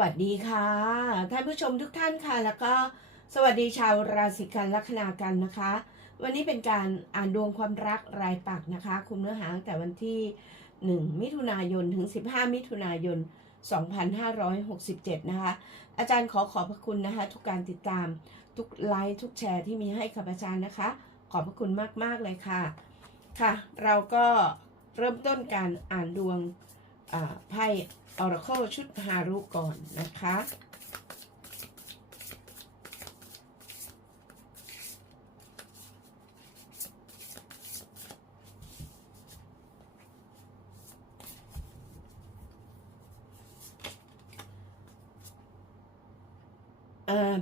วัสดีค่ะ ท่านผู้ชมทุกท่านค่ะ แล้วก็สวัสดีชาวราศีกันลัคนากันนะคะ วันนี้เป็นการอ่านดวงความรักรายปักนะคะ คุมเนื้อหาตั้งแต่วันที่ 1 มิถุนายนถึง 15 มิถุนายน 2567 นะคะ อาจารย์ขอขอบพระคุณนะคะ ทุกการติดตามทุกไลค์ทุกแชร์ที่มีให้กับอาจารย์นะคะ ขอบพระคุณมาก ๆ เลยค่ะ ค่ะ เราก็เริ่มต้นการอ่านดวง ไพ่ Oracle ชุดฮารุก่อนนะคะ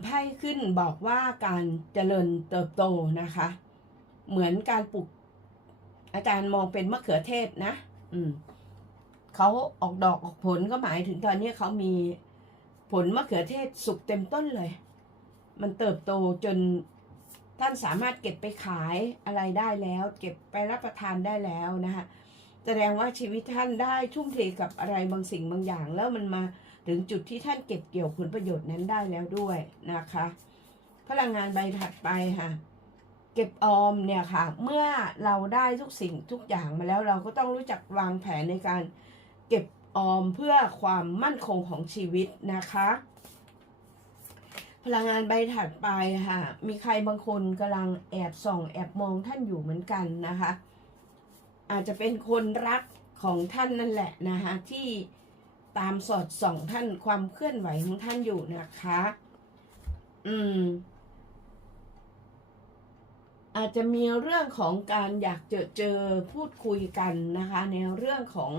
ไพ่ขึ้นบอกว่าการเจริญเติบโตนะคะ เหมือนการปลูกอาจารย์มองเป็นมะเขือเทศนะ อืม เขาออกดอกออกผลก็หมายถึงตอนนี้เขามีผลมะเขือเทศสุกเต็มต้นเลย มันเติบโตจนท่านสามารถเก็บไปขายอะไรได้แล้ว เก็บไปรับประทานได้แล้วนะคะแสดงว่าชีวิตท่านได้ทุ่มเทกับอะไรบางสิ่งบางอย่าง แล้วมันมาถึงจุดที่ท่านเก็บเกี่ยวผลประโยชน์นั้นได้แล้วด้วยนะคะ พลังงานใบถัดไปค่ะ เก็บออมเนี่ยค่ะ เมื่อเราได้ทุกสิ่งทุกอย่างมาแล้วเราก็ต้องรู้จักวางแผนในการ เก็บออมเพื่อความมั่นคงของชีวิตนะคะ พลังงานใบถัดไปค่ะ มีใครบางคนกำลังแอบส่องแอบมองท่านอยู่เหมือนกันนะคะ อาจจะเป็นคนรักของท่านนั่นแหละนะคะที่ตามสอดส่องท่านความเคลื่อนไหวของท่านอยู่นะคะ อืม อาจจะมีเรื่องของการอยากเจอเจอพูดคุยกันนะคะ ในเรื่องของ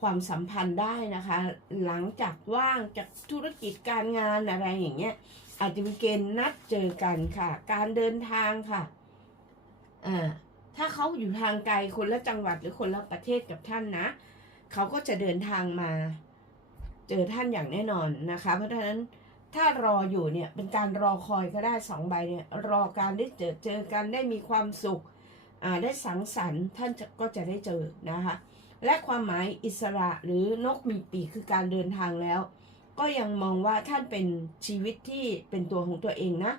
ความสัมพันธ์ได้นะคะ หลังจากว่างจากธุรกิจการงานอะไรอย่างเงี้ย อาจจะมีเกณฑ์นัดเจอกันค่ะ การเดินทางค่ะอ่าถ้าเขาอยู่ทางไกลคนละจังหวัดหรือคนละประเทศกับท่านนะเขาก็จะเดินทางมา เจอท่านอย่างแน่นอนนะคะ เพราะฉะนั้นถ้ารออยู่เนี่ยเป็นการรอคอยก็ได้สองใบเนี่ยรอการได้เจอเจอกันได้มีความสุขอ่าได้สังสรรค์ท่านก็จะได้เจอนะคะ และความหมายอิสระหรือนกมีปีกคือการเดินทางแล้ว ก็ยังมองว่าท่านเป็นชีวิตที่เป็นตัวของตัวเองนะ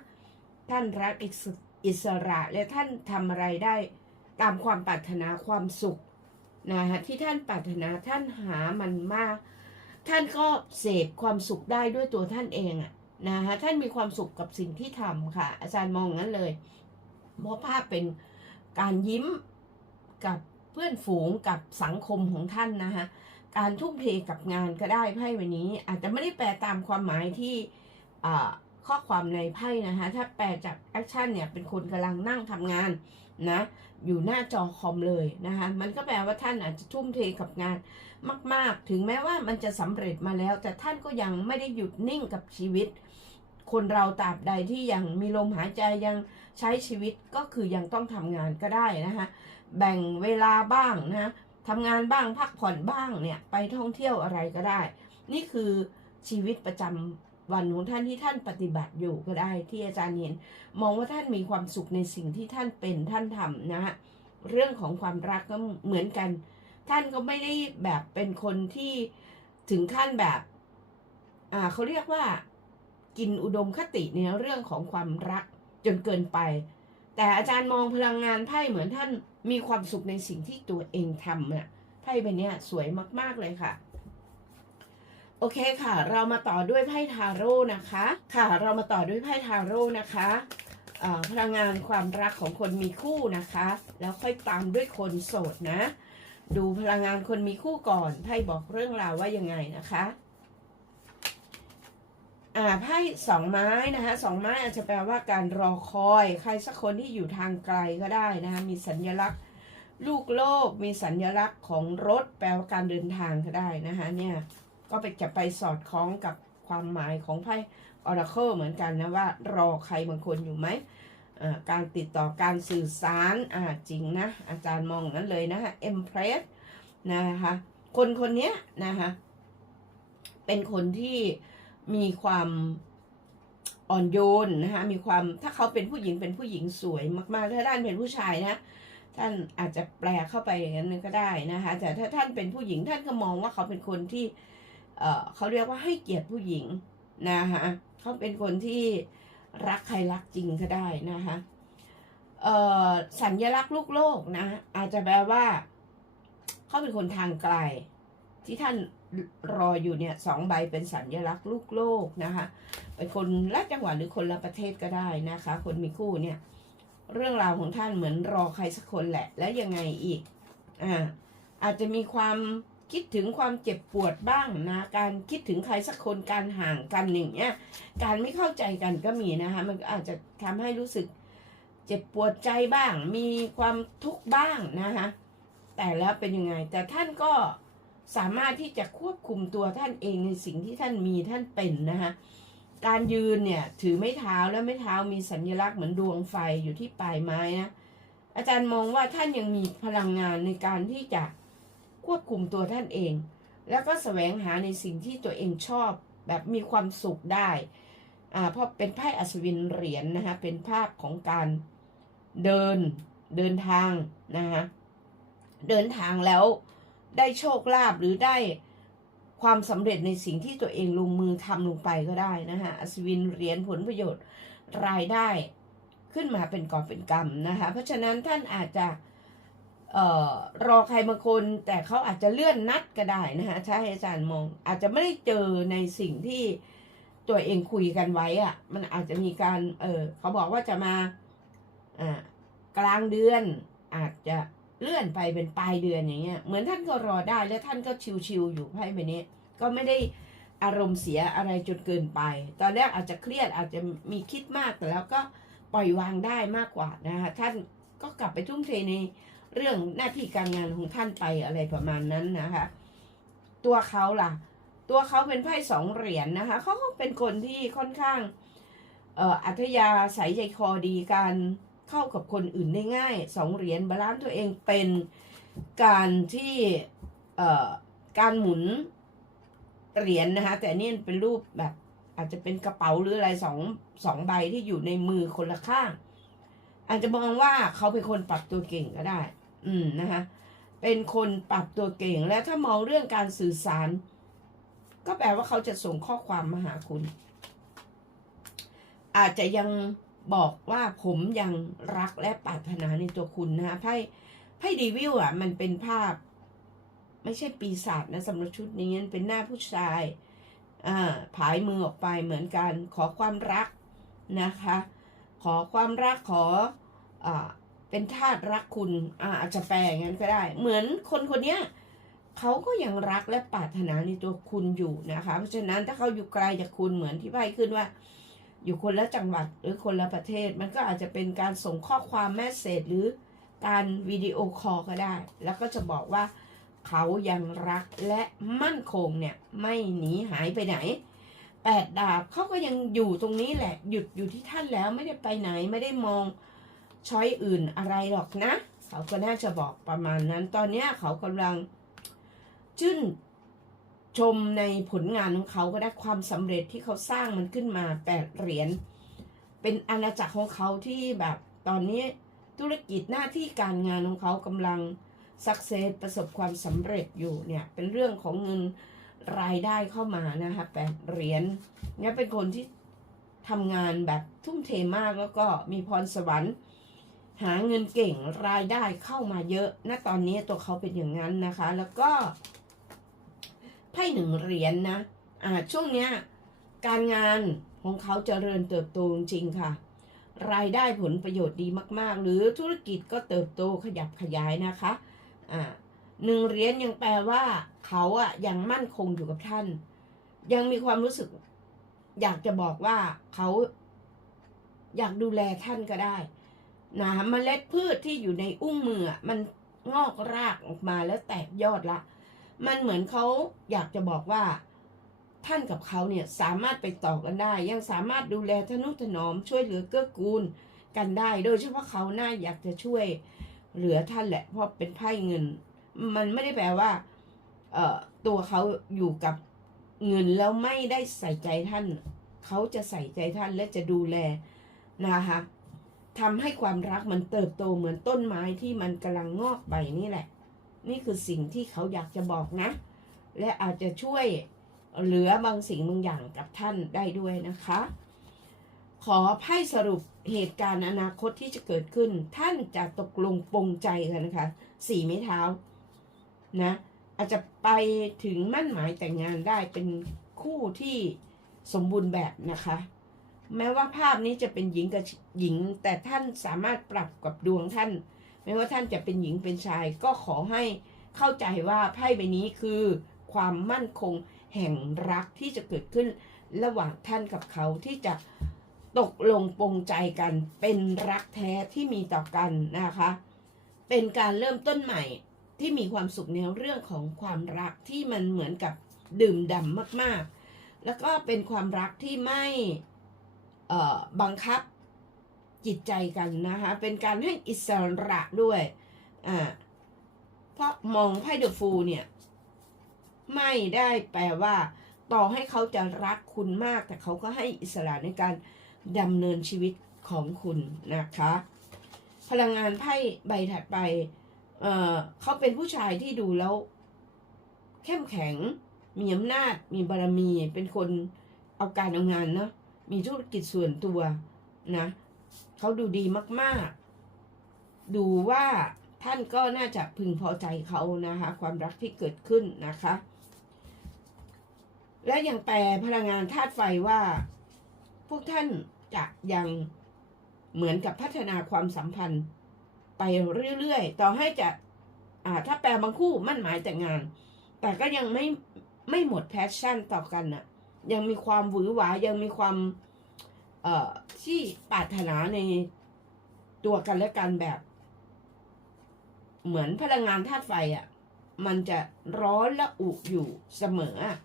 ท่านรักอิสอสระและท่านทำอะไรได้ตามความปรารถนาความสุขนะคะที่ท่านปรารถนาท่านหามันมาก ท่านก็เสพความสุขได้ด้วยตัวท่านเองอะนะคะท่านมีความสุขกับสิ่งที่ทำค่ะ อาจารย์มองงั้นเลยเพราะภาพเป็นการยิ้มกับ เพื่อนฝูงกับสังคมของท่านนะคะการทุ่มเทกับงานก็ได้ไพ่วันนี้ อาจจะไม่ได้แปลตามความหมายที่ข้อความในไพ่นะคะถ้าแปลจากแอคชั่นเนี่ยเป็นคนกำลังนั่งทำงานนะอยู่หน้าจอคอมเลยนะคะมันก็แปลว่าท่านอาจจะทุ่มเทกับงานมาก ๆ ถึงแม้ว่ามันจะสำเร็จมาแล้ว แต่ท่านก็ยังไม่ได้หยุดนิ่งกับชีวิต คนเราตราบใดที่ยังมีลมหายใจยังใช้ชีวิตก็คือยังต้องทำงานก็ได้นะคะแบ่งเวลาบ้างนะทำงานบ้างพักผ่อนบ้างเนี่ยไปท่องเที่ยวอะไรก็ได้ นี่คือชีวิตประจำวันของท่านที่ท่านปฏิบัติอยู่ก็ได้ ที่อาจารย์เห็น มองว่าท่านมีความสุขในสิ่งที่ท่านเป็นท่านทำนะฮะเรื่องของความรักก็เหมือนกัน ท่านก็ไม่ได้แบบเป็นคนที่ถึงขั้นแบบ อ่าเขาเรียกว่า กินอุดมคติในเรื่องของความรักจนเกินไป แต่อาจารย์มองพลังงานไพ่เหมือนท่านมีความสุขในสิ่งที่ตัวเองทำน่ะไพ่ใบนี้สวยมากๆเลยค่ะ โอเคค่ะ เรามาต่อด้วยไพ่ทาโร่นะคะ ค่ะ เรามาต่อด้วยไพ่ทาโร่นะคะพลังงานความรักของคนมีคู่นะคะ แล้วค่อยตามด้วยคนโสดนะ ดูพลังงานคนมีคู่ก่อนไพ่บอกเรื่องราวว่ายังไงนะคะ อ่าไพ่สองไม้นะคะสองไม้อาจจะแปลว่าการรอคอย ใครสักคนที่อยู่ทางไกลก็ได้นะคะมีสัญลักษณ์ ลูกโลก มีสัญลักษณ์ของรถ แปลว่าการเดินทางก็ได้นะคะเนี่ยก็ไปจะไปสอดคล้องกับความหมายของไพ่ Oracle เหมือนกันนะว่ารอใครบางคนอยู่ไหมการติดต่อการสื่อสารอ่าจริงนะ อาจารย์มองงนั้นเลยนะคะ Empress นะคะคนคนนี้นะคะเป็นคนที่ มีความอ่อนโยนนะคะมีความถ้าเขาเป็นผู้หญิงเป็นผู้หญิงสวยมากๆ ถ้าด้านเป็นผู้ชายนะ ท่านอาจจะแปลเข้าไปอย่างนั้นก็ได้นะคะแต่ถ้าท่านเป็นผู้หญิงท่านก็มองว่าเขาเป็นคนที่เอ่อเขาเรียกว่าให้เกียรติผู้หญิงนะคะเขาเป็นคนที่รักใครรักจริงก็ได้นะคะเอ่อสัญลักษณ์ลูกโลกนะอาจจะแปลว่า เขาเป็นคนทางไกล ที่ท่านรออยู่เนี่ยสองใบเป็นสัญลักษณ์ลูกโลกนะคะเป็นคนละจังหวัดหรือคนละประเทศก็ได้นะคะ คนมีคู่เนี่ย เรื่องราวของท่านเหมือนรอใครสักคนแหละ แล้วยังไงอีกอ่าอาจจะมีความคิดถึงความเจ็บปวดบ้างนะ การคิดถึงใครสักคนการห่างกันอย่างเงี้ย การไม่เข้าใจกันก็มีนะคะ มันก็อาจจะทำให้รู้สึกเจ็บปวดใจบ้าง มีความทุกข์บ้างนะคะ แต่แล้วเป็นยังไง แต่ท่านก็ สามารถที่จะควบคุมตัวท่านเองในสิ่งที่ท่านมีท่านเป็นนะคะการยืนเนี่ยถือไม้เท้าแล้วไม้เท้ามีสัญลักษณ์เหมือนดวงไฟอยู่ที่ปลายไม้นะอาจารย์มองว่าท่านยังมีพลังงานในการที่จะควบคุมตัวท่านเอง แล้วก็แสวงหาในสิ่งที่ตัวเองชอบแบบมีความสุขได้อ่าเพราะเป็นไพ่อัศวินเหรียญนนะคะเป็นภาพของการเดินเดินทางนะคะเดินทางแล้ว ได้โชคลาภหรือได้ความสำเร็จในสิ่งที่ตัวเองลงมือทำลงไปก็ได้นะคะอัศวินเหรียญผลประโยชน์รายได้ขึ้นมาเป็นกอบเป็นกำนะคะ เพราะฉะนั้นท่านอาจจะออรอใครบางคน แต่เขาอาจจะเลื่อนนัดก็ได้นะคะใช่อาจารย์มองอาจจะไม่ได้เจอในสิ่งที่ตัวเองคุยกันไว้อะมันอาจจะมีการ เออเขาบอกว่าจะมาอ่ากลางเดือนอาจจะ เลื่อนไปเป็นปลายเดือนอย่างเงี้ย เหมือนท่านก็รอได้แล้วท่านก็ชิวๆอยู่ไพ่ใบนี้ก็ไม่ได้อารมณ์เสียอะไรจนเกินไป ตอนแรกอาจจะเครียดอาจจะมีคิดมากแต่แล้วก็ปล่อยวางได้มากกว่านะคะท่านก็กลับไปทุ่มเทในเรื่องหน้าที่การงานของท่านไปอะไรประมาณนั้นนะคะ ตัวเขาล่ะ ตัวเขาเป็นไพ่สองเหรียญนนะคะเขาเป็นคนที่ค่อนข้างเอ่ออัธยาศัยใจคอดีการ เข้ากับคนอื่นได้ง่ายสองเหรียญบาลานซ์ตัวเองเป็นการที่เอ่อการหมุนเหรียญนะคะแต่นี่เป็นรูปแบบอาจจะเป็นกระเป๋าหรืออะไรสองสองใบที่อยู่ในมือคนละข้าง อาจจะมองว่าเขาเป็นคนปรับตัวเก่งก็ได้ อืมนะคะเป็นคนปรับตัวเก่งและถ้ามองเรื่องการสื่อสาร ก็แปลว่าเขาจะส่งข้อความมาหาคุณ อาจจะยัง บอกว่าผมยังรักและปรารถนาในตัวคุณนะคะไพ่ไพ่ดีวิวอะ มันเป็นภาพ ไม่ใช่ปีศาจนะสำหรับชุดนี้มันเป็นหน้าผู้ชายอ่าผายมือออกไปเหมือนกัน ขอความรักนะคะ ขอความรักขออ่าเป็นทาสรักคุณอ่าอาจจะแปลอย่างนั้นก็ได้ เหมือนคนคนเนี้ยเขาก็ยังรักและปรารถนาในตัวคุณอยู่นะคะ เพราะฉะนั้นถ้าเขาอยู่ไกลจากคุณเหมือนที่ไพ่ขึ้นว่า อยู่คนละจังหวัดหรือคนละประเทศ มันก็อาจจะเป็นการส่งข้อความแมสเซจหรือการวิดีโอคอลก็ได้ แล้วก็จะบอกว่าเขายังรักและมั่นคงเนี่ย ไม่หนีหายไปไหนแปดดาบเขาก็ยังอยู่ตรงนี้แหละ หยุดอยู่ที่ท่านแล้วไม่ได้ไปไหนไม่ได้มองช้อยอื่นอะไรหรอกนะ เขาก็น่าจะบอกประมาณนั้น ตอนนี้เขากำลังชื่น ชมในผลงานของเขาก็ได้ความสำเร็จที่เขาสร้างมันขึ้นมาแปดเหรียญเป็นอาณาจักรของเขาที่แบบตอนนี้ธุรกิจหน้าที่การงานของเขากำลังสักเซสประสบความสำเร็จอยู่เนี่ยเป็นเรื่องของเงินรายได้เข้ามานะคะแปดเหรียญเนี่ยเป็นคนที่ทำงานแบบทุ่มเทมากแล้วก็มีพรสวรรค์ หาเงินเก่งรายได้เข้ามาเยอะณตอนนี้ตัวเขาเป็นอย่างนั้นนะคะ แล้วก็ ไพ่หนึ่งเหรียญนะอ่าช่วงเนี้ยการงานของเขาจเจริญเติบโตจริงค่ะ รายได้ผลประโยชน์ดีมาก ๆ หรือธุรกิจก็เติบโตขยับขยายนะคะอ่าหนึ่งเหรียญยังแปลว่า เขาอะยังมั่นคงอยู่กับท่าน ยังมีความรู้สึก อยากจะบอกว่าเขาอยากดูแลท่านก็ได้นะเมล็ดพืชที่อยู่ในอุ้งมือมันงอกรากออกมาแล้วแตกยอดละ มันเหมือนเขาอยากจะบอกว่า ท่านกับเขาเนี่ยสามารถไปต่อกันได้ ยังสามารถดูแลทนุถนอมช่วยเหลือเกื้อกูลกันได้ โดยเฉพาะเขาน่าอยากจะช่วยเหลือท่านแหละ เพราะเป็นไพ่เงิน มันไม่ได้แปลว่าเอ่อตัวเขาอยู่กับเงินแล้วไม่ได้ใส่ใจท่าน เขาจะใส่ใจท่านและจะดูแลนะคะทำให้ความรักมันเติบโตเหมือนต้นไม้ที่มันกำลังงอกใบนี่แหละ นี่คือสิ่งที่เขาอยากจะบอกนะ และอาจจะช่วยเหลือบางสิ่งบางอย่างกับท่านได้ด้วยนะคะ ขอไพ่สรุปเหตุการณ์อนาคตที่จะเกิดขึ้น ท่านจะตกลงปรงใจกันนะคะสี่ไม้เท้านะอาจจะไปถึงมั่นหมายแต่งงานได้เป็นคู่ที่สมบูรณ์แบบนะคะ แม้ว่าภาพนี้จะเป็นหญิงกับหญิง แต่ท่านสามารถปรับกับดวงท่าน ไม่ว่าท่านจะเป็นหญิงเป็นชายก็ขอให้เข้าใจว่าไพ่ใบนี้คือความมั่นคงแห่งรักที่จะเกิดขึ้นระหว่างท่านกับเขาที่จะตกลงปรงใจกันเป็นรักแท้ที่มีต่อกันนะคะ เป็นการเริ่มต้นใหม่ที่มีความสุขในเรื่องของความรักที่มันเหมือนกับดื่มด่ำมาก ๆ แล้วก็เป็นความรักที่ไม่บังคับ จิตใจกันนะคะ เป็นการให้อิสระด้วยอ่าเพราะมองไพ่เดอะฟูเนี่ย ไม่ได้แปลว่า ต่อให้เขาจะรักคุณมาก แต่เขาก็ให้อิสระในการดำเนินชีวิตของคุณนะคะ พลังงานไพ่ใบถัดไปเเขาเป็นผู้ชายที่ดูแล้ว เข้มแข็ง มีอำนาจ มีบารมี เป็นคนเอาการเอางานเนาะมีธุรกิจส่วนตัวนะ เขาดูดีมาก ๆ ดูว่าท่านก็น่าจะพึงพอใจเขานะคะ ความรักที่เกิดขึ้นนะคะ และยังแปลพลังงานธาตุไฟว่า พวกท่านจะยังเหมือนกับพัฒนาความสัมพันธ์ไปเรื่อยๆ ต่อให้จะอ่าถ้าแปลบางคู่มั่นหมายแต่งงาน แต่ก็ยังไม่ไม่หมดแพชชั่นต่อกันน่ะยังมีความหวือหวายังมีความ เอ่อที่ปรารถนาในตัวกันและกันแบบ เหมือนพลังงานธาตุไฟอะ มันจะร้อนและอุอยู่เสมออะ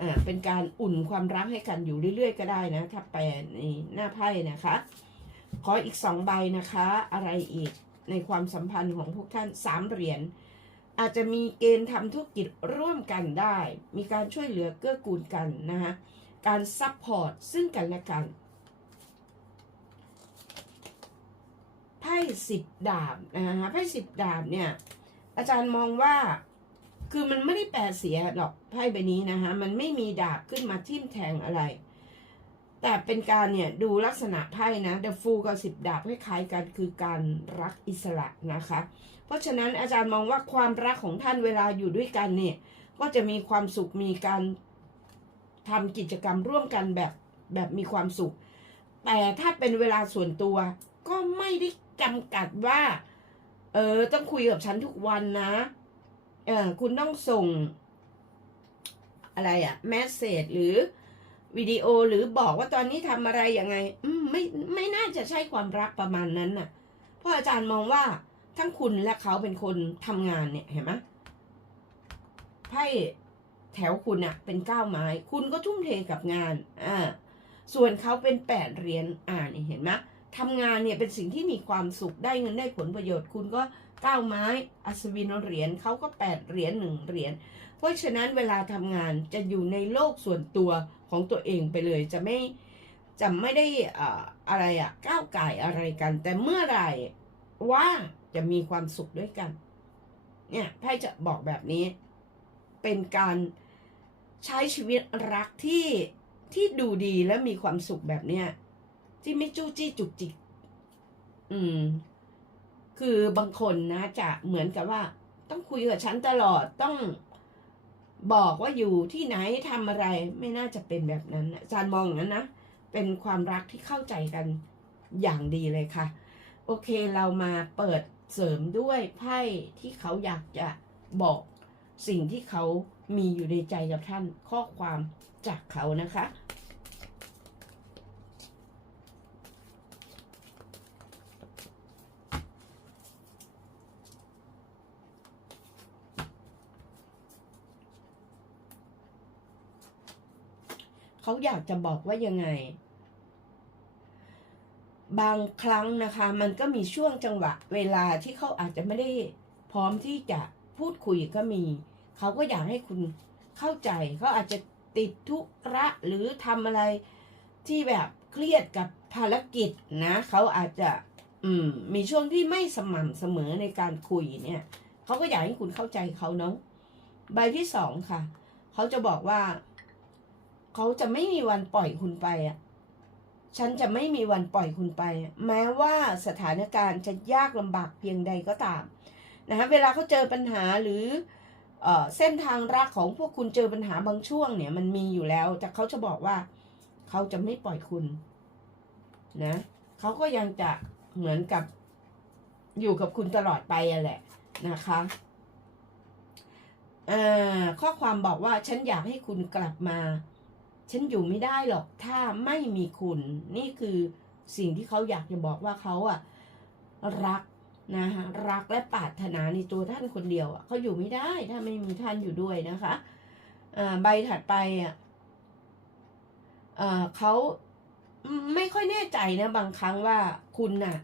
อ่าเป็นการอุ่นความรักให้กันอยู่เรื่อยๆ ก็ได้นะ ถ้าแปลในหน้าไพ่นะคะ ขออีกสองใบนะคะ อะไรอีกในความสัมพันธ์ของพวกท่านสามเหรียญอาจจะมีเกณฑ์ทำธุรกิจร่วมกันได้ มีการช่วยเหลือเกื้อกูลกันนะคะการซัพพอร์ตซึ่งกันและกัน ไพ่สิบดาบนะคะไพ่สิบดาบเนี่ย อาจารย์มองว่าคือมันไม่ได้แปลเสียหรอกไพ่ใบนี้นะคะมันไม่มีดาบขึ้นมาทิ่มแทงอะไร แต่เป็นการเนี่ยดูลักษณะไพ่นะ The Fool กับสิบดาบคล้ายๆกันคือการรักอิสระนะคะ เพราะฉะนั้นอาจารย์มองว่าความรักของท่านเวลาอยู่ด้วยกันเนี่ย ก็จะมีความสุขมีการทำกิจกรรมร่วมกันแบบแบบมีความสุข แต่ถ้าเป็นเวลาส่วนตัวก็ไม่ได้ จำกัดว่า เออ ต้องคุยกับฉันทุกวันนะเออคุณต้องส่ง อะไรอะแมสเซจหรือวิดีโอหรือบอกว่าตอนนี้ทำอะไรยังไง อืมไม่ไม่น่าจะใช่ความรักประมาณนั้นน่ะเพราะอาจารย์มองว่าทั้งคุณและเขาเป็นคนทำงานเนี่ยเห็นไหมไพ่แถวคุณอะเป็นเก้าไม้ คุณก็ทุ่มเทกับงานอ่าส่วนเขาเป็นแปดเหรียญอ่านี่เห็นไหม ทำงานเนี่ยเป็นสิ่งที่มีความสุขได้เงินได้ผลประโยชน์คุณก็เก้าไม้อัศวินเหรียญเขาก็แปดเหรียญหนึ่งเหรียญเพราะฉะนั้นเวลาทำงานจะอยู่ในโลกส่วนตัวของตัวเองไปเลยจะไม่จะไม่ได้อ่าอะไรอะก้าวไก่อะไรกัน แต่เมื่อไหร่ว่าจะมีความสุขด้วยกัน เนี่ยไพ่จะบอกแบบนี้ เป็นการใช้ชีวิตรักที่ที่ดูดีและมีความสุขแบบเนี้ย ที่ไม่จู้จี้จุกจิก อืม คือบางคนนะจะเหมือนกับว่า ต้องคุยกับฉันตลอดต้องบอกว่าอยู่ที่ไหนทำอะไรไม่น่าจะเป็นแบบนั้นอาจารย์มองอย่างนั้นนะ เป็นความรักที่เข้าใจกันอย่างดีเลยค่ะ โอเคเรามาเปิดเสริมด้วยไพ่ที่เขาอยากจะบอกสิ่งที่เขามีอยู่ในใจกับท่านข้อความจากเขานะคะ เขาอยากจะบอกว่ายังไง บางครั้งนะคะ มันก็มีช่วงจังหวะ เวลาที่เขาอาจจะไม่ได้พร้อมที่จะพูดคุยก็มี เขาก็อยากให้คุณเข้าใจ เขาอาจจะติดธุกระหรือทำอะไรที่แบบเครียดกับภารกิจนะ เขาอาจจะอืมมีช่วงที่ไม่สม่ำเสมอในการคุยเนี่ยเขาก็อยากให้คุณเข้าใจเขาเนาะใบที่สองค่ะ เขาจะบอกว่า เขาจะไม่มีวันปล่อยคุณไปอะฉันจะไม่มีวันปล่อยคุณไป แม้ว่าสถานการณ์จะยากลำบากเพียงใดก็ตามนะคะเวลาเขาเจอปัญหาหรือเอ่อเส้นทางรักของพวกคุณเจอปัญหาบางช่วงเนี่ยมันมีอยู่แล้ว แต่เขาจะบอกว่า เขาจะไม่ปล่อยคุณนะเขาก็ยังจะเหมือนกับอยู่กับคุณตลอดไปอะแหละนะคะอ่าข้อความบอกว่าฉันอยากให้คุณกลับมา ฉันอยู่ไม่ได้หรอกถ้าไม่มีคุณ นี่คือสิ่งที่เขาอยากจะบอกว่าเขาอะรักนะฮะรักและปรารถนาในตัวท่านคนเดียวอะเขาอยู่ไม่ได้ถ้าไม่มีท่านอยู่ด้วยนะคะใบถัดไปอะอ่าเขาไม่ค่อยแน่ใจนะบางครั้งว่าคุณน่ะ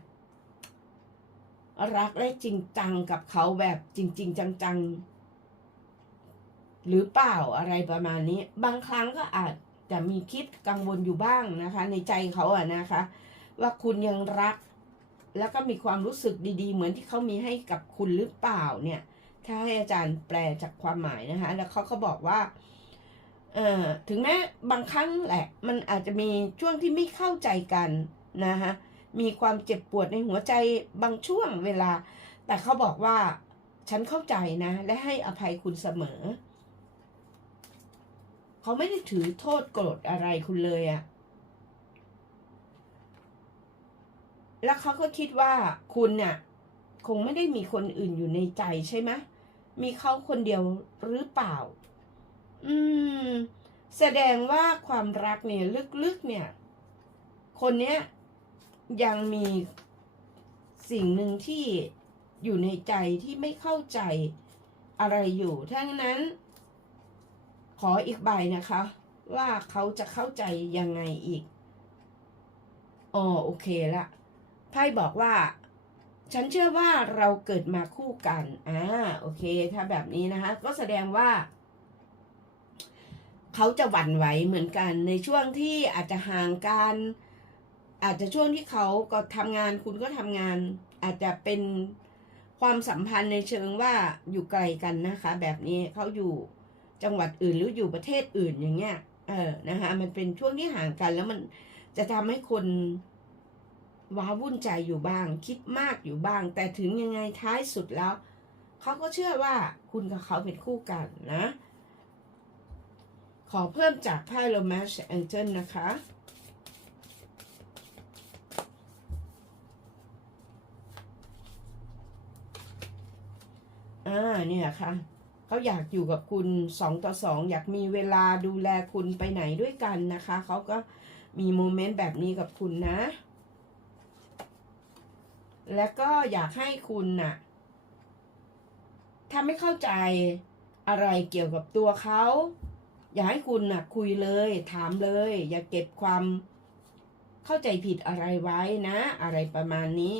รักและจริงจังกับเขาแบบจริงๆจังๆหรือเปล่าอะไรประมาณนี้ บางครั้งก็อาจ จะมีคิดกังวลอยู่บ้างนะคะ ในใจเขาอะนะคะ ว่าคุณยังรัก แล้วก็มีความรู้สึกดีๆ เหมือนที่เขามีให้กับคุณหรือเปล่าเนี่ย ถ้าให้อาจารย์แปลจากความหมายนะคะ แล้วเขาก็บอกว่าเอ่อถึงแม้บางครั้งแหละ มันอาจจะมีช่วงที่ไม่เข้าใจกันนะคะมีความเจ็บปวดในหัวใจบางช่วงเวลา แต่เขาบอกว่าฉันเข้าใจนะ และให้อภัยคุณเสมอ เขาไม่ได้ถือโทษโกรธอะไรคุณเลยอะแล้วเขาก็คิดว่าคุณเนี่ยคงไม่ได้มีคนอื่นอยู่ในใจใช่ไหมมีเขาคนเดียวหรือเปล่า อืม แสดงว่าความรักเนี่ยลึกๆเนี่ย คนเนี้ยยังมีสิ่งหนึ่งที่อยู่ในใจที่ไม่เข้าใจอะไรอยู่ ทั้งนั้น ขออีกใบนะคะ ว่าเขาจะเข้าใจยังไงอีกอ๋อโอเคละไพ่บอกว่า ฉันเชื่อว่าเราเกิดมาคู่กันอ่าโอเค ถ้าแบบนี้นะคะ ก็แสดงว่าเขาจะหวั่นไหวเหมือนกัน ในช่วงที่อาจจะห่างกันอาจจะช่วงที่เขาก็ทำงานคุณก็ทำงาน อาจจะเป็นความสัมพันธ์ในเชิงว่าอยู่ไกลกันนะคะ แบบนี้เขาอยู่ จังหวัดอื่นหรืออยู่ประเทศอื่นอย่างเงี้ย เออนะคะมันเป็นช่วงที่ห่างกัน แล้วมันจะทำให้คนว้าวุ่นใจอยู่บ้าง คิดมากอยู่บ้าง แต่ถึงยังไงท้ายสุดแล้วเขาก็เชื่อว่าคุณกับเขาเป็นคู่กันนะ ขอเพิ่มจากไพ่โรแมนต์แองเจิลนะคะอ่าเนี่ยค่ะ เขาอยากอยู่กับคุณสองต่อสองอยากมีเวลาดูแลคุณไปไหนด้วยกันนะคะ เขาก็มีโมเมนต์แบบนี้กับคุณนะ และก็อยากให้คุณน่ะถ้าไม่เข้าใจอะไรเกี่ยวกับตัวเขา อยากให้คุณน่ะคุยเลย ถามเลย อย่าเก็บความเข้าใจผิดอะไรไว้นะ อะไรประมาณนี้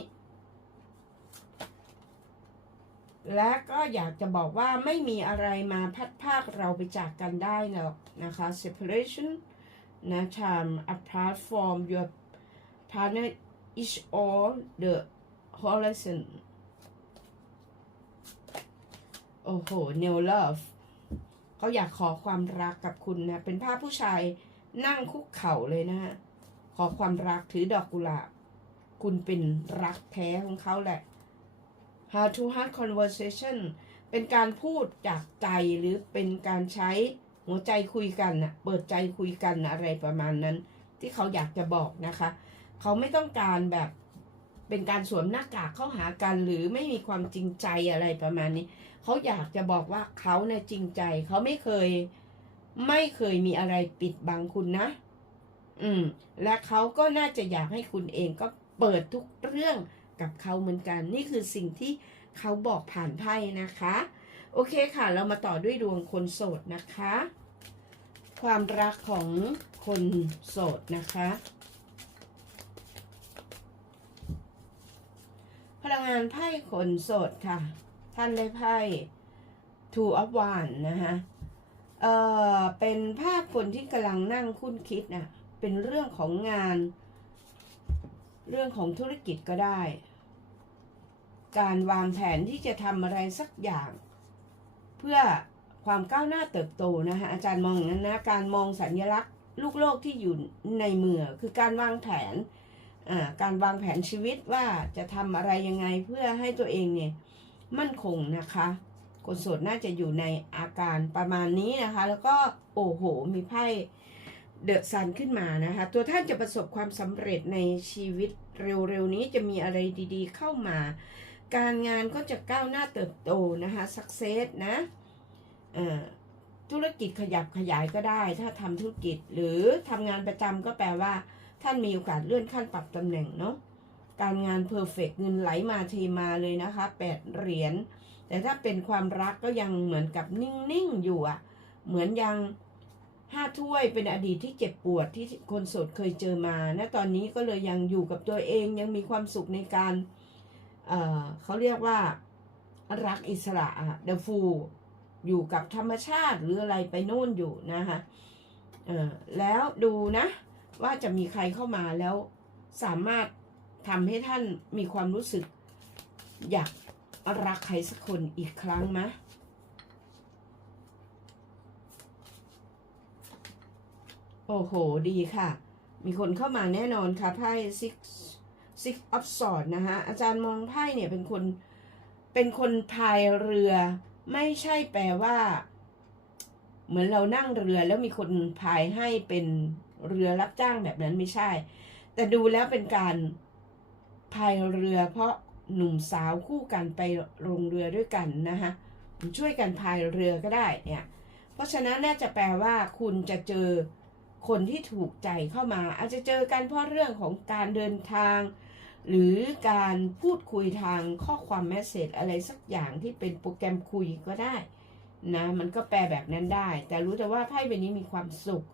และก็อยากจะบอกว่าไม่มีอะไรมาพัดภาคเราไปจากกันได้หรอกนะคะ separation นะ time apart from your partner is all the horizon โอ้โห new love เขาอยากขอความรักกับคุณนะ เป็นภาพผู้ชายนั่งคุกเข่าเลยนะฮะ ขอความรักถือดอกกุหลาบ คุณเป็นรักแท้ของเขาแหละ how to heart conversation เป็นการพูดจากใจหรือเป็นการใช้หัวใจคุยกันนะเปิดใจคุยกันอะไรประมาณนั้น ที่เขาอยากจะบอกนะคะ เขาไม่ต้องการแบบเป็นการสวมหน้ากากเข้าหากัน หรือไม่มีความจริงใจอะไรประมาณนี้ เขาอยากจะบอกว่าเขาเนี่ยจริงใจ เขาไม่เคย ไม่เคยมีอะไรปิดบังคุณนะ อืม และเขาก็น่าจะอยากให้คุณเองก็เปิดทุกเรื่อง กับเขาเหมือนกัน นี่คือสิ่งที่เขาบอกผ่านไพ่นะคะ โอเคค่ะ เรามาต่อด้วยดวงคนโสดนะคะ ความรักของคนโสดนะคะ พลังงานไพ่คนโสดค่ะ ท่านได้ไพ่ two of one นะคะเอ่อเป็นภาพคนที่กำลังนั่งคุ้นคิดนะเป็นเรื่องของงาน เรื่องของธุรกิจก็ได้ การวางแผนที่จะทำอะไรสักอย่าง เพื่อความก้าวหน้าเติบโตนะคะอาจารย์มองอย่างนั้นนะการมองสัญลักษณ์ ลูกโลกที่อยู่ในมือคือการวางแผนการวางแผนชีวิตว่าจะทำอะไรยังไงเพื่อให้ตัวเองเนี่ยมั่นคงนะคะ คนโสดน่าจะอยู่ในอาการประมาณนี้นะคะ แล้วก็โอ้โห มีไพ่เดอะซันขึ้นมานะคะ ตัวท่านจะประสบความสำเร็จในชีวิตเร็วๆนี้จะมีอะไรดีๆ เข้ามา การงานก็จะก้าวหน้าเติบโตนะคะสักเซสนะธุรกิจขยับขยายก็ได้ ถ้าทำธุรกิจหรือทำงานประจำก็แปลว่า ท่านมีโอกาสเลื่อนขั้นปรับตำแหน่งเนาะการงานเพอร์เฟกเงินไหลมาเทมาเลยนะคะแปดเหรียญแต่ถ้าเป็นความรักก็ยังเหมือนกับนิ่ง ๆ อยู่อะเหมือนยังห้าถ้วยเป็นอดีตที่เจ็บปวดที่คนโสดเคยเจอมาณตอนนี้ก็เลยยังอยู่กับตัวเองยังมีความสุขในการ เอ่อเขาเรียกว่ารักอิสระอะเดฟูอยู่กับธรรมชาติหรืออะไรไปโน่นอยู่นะคะเออแล้วดูนะ ว่าจะมีใครเข้ามาแล้วสามารถทำให้ท่านมีความรู้สึก อยากรักใครสักคนอีกครั้งมะโอ้โห ดีค่ะ มีคนเข้ามาแน่นอนค่ะไพ่ six six of swords นะคะอาจารย์มองไพ่เนี่ยเป็นคนเป็นคนพายเรือ ไม่ใช่แปลว่า เหมือนเรานั่งเรือแล้วมีคนพายให้เป็นเรือรับจ้างแบบนั้นไม่ใช่ แต่ดูแล้วเป็นการพายเรือ เพราะหนุ่มสาวคู่กันไปลงเรือด้วยกันนะคะช่วยกันพายเรือก็ได้เนี่ย เพราะฉะนั้นน่าจะแปลว่าคุณจะเจอคนที่ถูกใจเข้ามา อาจจะเจอกันเพราะเรื่องของการเดินทาง หรือการพูดคุยทางข้อความแมสเซจอะไรสักอย่างที่เป็นโปรแกรมคุยก็ได้นะมันก็แปลแบบนั้นได้ แต่รู้แต่ว่าไพ่ใบนี้มีความสุข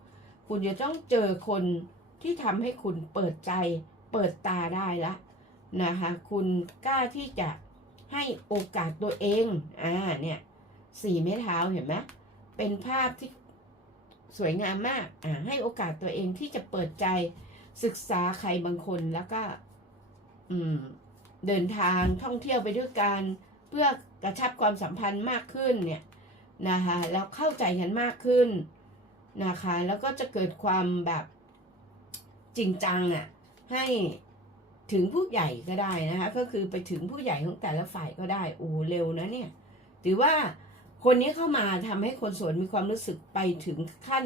คุณจะต้องเจอคนที่ทำให้คุณเปิดใจ เปิดตาได้ละนะคะคุณกล้าที่จะให้โอกาสตัวเองอ่าเนี่ยสี่ไม้เท้าเห็นไหมเป็นภาพที่สวยงามมากอ่าให้โอกาสตัวเองที่จะเปิดใจศึกษาใครบางคนแล้วก็ เดินทางท่องเที่ยวไปด้วยกันเพื่อกระชับความสัมพันธ์มากขึ้นเนี่ยนะคะแล้วเข้าใจกันมากขึ้นนะคะแล้วก็จะเกิดความแบบจริงจังอะ่ะให้ถึงผู้ใหญ่ก็ได้นะคะก็คือไปถึงผู้ใหญ่ของแต่ละฝ่ายก็ได้โอ้เร็วนะเนี่ยถือว่าคนนี้เข้ามาทำให้คนสวนมีความรู้สึกไปถึงขั้น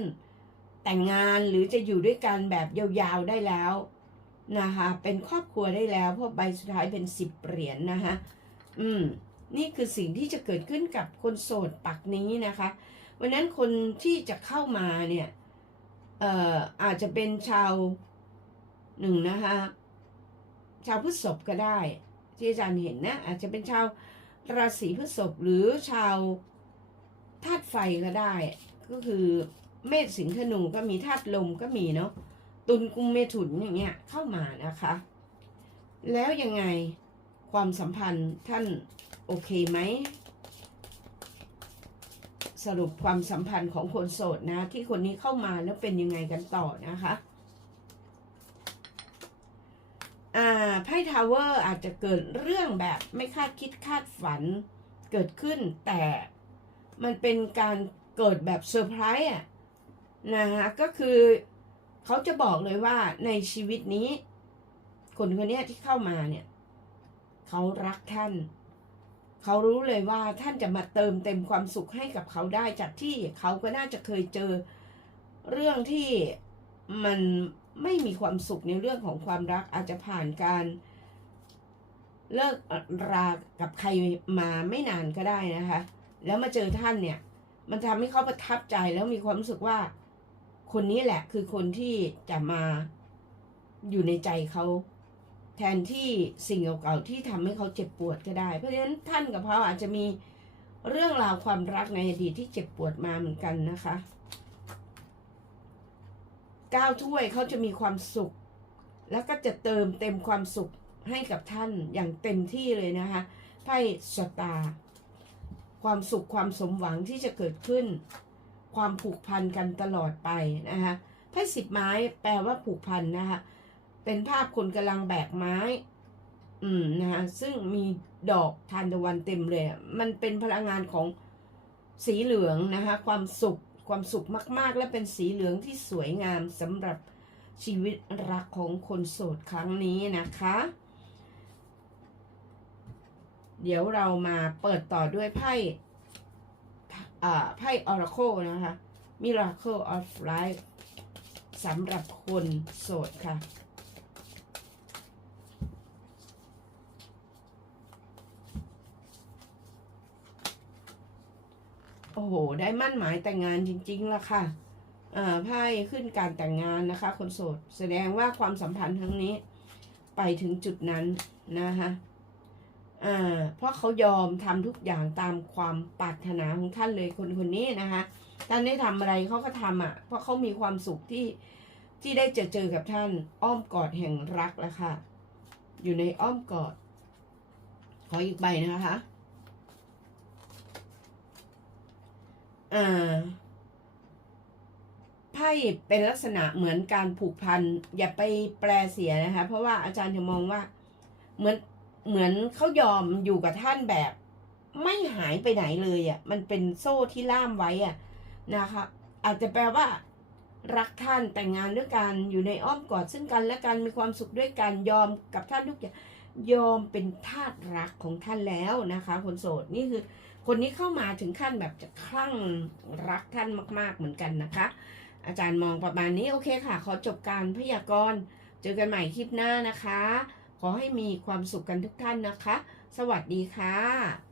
แต่งงานหรือจะอยู่ด้วยกันแบบยาวๆได้แล้ว นะคะเป็นครอบครัวได้แล้วเพราะใบสุดท้ายเป็นสิบเหรียญนนะคะอืมนี่คือสิ่งที่จะเกิดขึ้นกับคนโสดปักนี้นะคะวันนั้นคนที่จะเข้ามาเนี่ยเอ่ออาจจะเป็นชาวหนึ่งนะคะชาวพฤษภก็ได้ ที่อาจารย์เห็นนะ อาจจะเป็นชาวราศีพฤษภหรือชาวธาตุไฟก็ได้ ก็คือเมษสิงห์ธนูก็มีธาตุลมก็มีเนาะ ตุลกุมเมถุนอย่างเงี้ยเข้ามานะคะ แล้วยังไงความสัมพันธ์ท่านโอเคไหม สรุปความสัมพันธ์ของคนโสดนะ ที่คนนี้เข้ามาแล้วเป็นยังไงกันต่อนะคะไพ่ทาวเวอร์อาจจะเกิดเรื่องแบบไม่คาดคิดคาดฝันเกิดขึ้น แต่มันเป็นการเกิดแบบเซอร์ไพรส์อะนะคะก็คือ เขาจะบอกเลยว่าในชีวิตนี้ คนคนนี้ที่เข้ามาเนี่ย เขารักท่าน เขารู้เลยว่าท่านจะมาเติมเต็มความสุขให้กับเขาได้จากที่เขาก็น่าจะเคยเจอเรื่องที่มันไม่มีความสุขในเรื่องของความรักอาจจะผ่านการเลิกรากับใครมาไม่นานก็ได้นะคะ แล้วมาเจอท่านเนี่ย มันทำให้เขาประทับใจแล้วมีความรู้สึกว่า คนนี้แหละคือคนที่จะมาอยู่ในใจเขาแทนที่สิ่งเก่าๆที่ทำให้เขาเจ็บปวดก็ได้ เพราะฉะนั้นท่านกับเขาอาจจะมีเรื่องราวความรักในอดีตที่เจ็บปวดมาเหมือนกันนะคะก้าวถ้วยเขาจะมีความสุข แล้วก็จะเติมเต็มความสุขให้กับท่านอย่างเต็มที่เลยนะคะไพ่สตา ความสุขความสมหวังที่จะเกิดขึ้น ความผูกพันกันตลอดไปนะคะไพ่สิบไม้แปลว่าผูกพันนะคะเป็นภาพคนกำลังแบกไม้ อืมนะคะซึ่งมีดอกทานตะวันเต็มเลย มันเป็นพลังงานของสีเหลืองนะคะความสุขความสุขมากๆ และเป็นสีเหลืองที่สวยงามสำหรับชีวิตรักของคนโสดครั้งนี้นะคะ เดี๋ยวเรามาเปิดต่อด้วยไพ่่าไพ่ Oracle นะคะ Miracle of Life สำหรับคนโสดค่ะ โอ้โห ได้มั่นหมายแต่งงานจริงๆล่ะค่ะไพ่ขึ้นการแต่งงานนะคะ คนโสด แสดงว่าความสัมพันธ์ครั้งนี้ ไปถึงจุดนั้นนะคะ เพราะเขายอมทำทุกอย่างตามความปรารถนาของท่านเลยคนคนนี้นะคะท่านได้ทำอะไรเขาก็ทำอะ เพราะเขามีความสุขที่ที่ได้เจอเจอกับท่านอ้อมกอดแห่งรักแล้วค่ะ อยู่ในอ้อมกอด ขออีกใบนะคะอ่าไพ่เป็นลักษณะเหมือนการผูกพัน อย่าไปแปลเสียนะคะ เพราะว่าอาจารย์จะมองว่า เหมือน เหมือนเขายอมอยู่กับท่านแบบ ไม่หายไปไหนเลยอะ่ะ มันเป็นโซ่ที่ล่ามไว้อะ่ะนะคะ อาจจะแปลว่า รักท่านแต่งงานด้วยกันอยู่ในอ้อมกอดซึ่งกันและกันมีความสุขด้วยกันยอมกับท่านทุกอย่างยอมเป็นทาสรักของท่านแล้วนะคะ คนโสดนี่คือ คนนี้เข้ามาถึงขั้นแบบจะคลั่งรักท่านมาก ๆเหมือนกันนะคะ อาจารย์มองประมาณนี้โอเคค่ะ ขอจบการพยากรณ์เจอกันใหม่คลิปหน้านะคะ ขอให้มีความสุขกันทุกท่านนะคะ สวัสดีค่ะ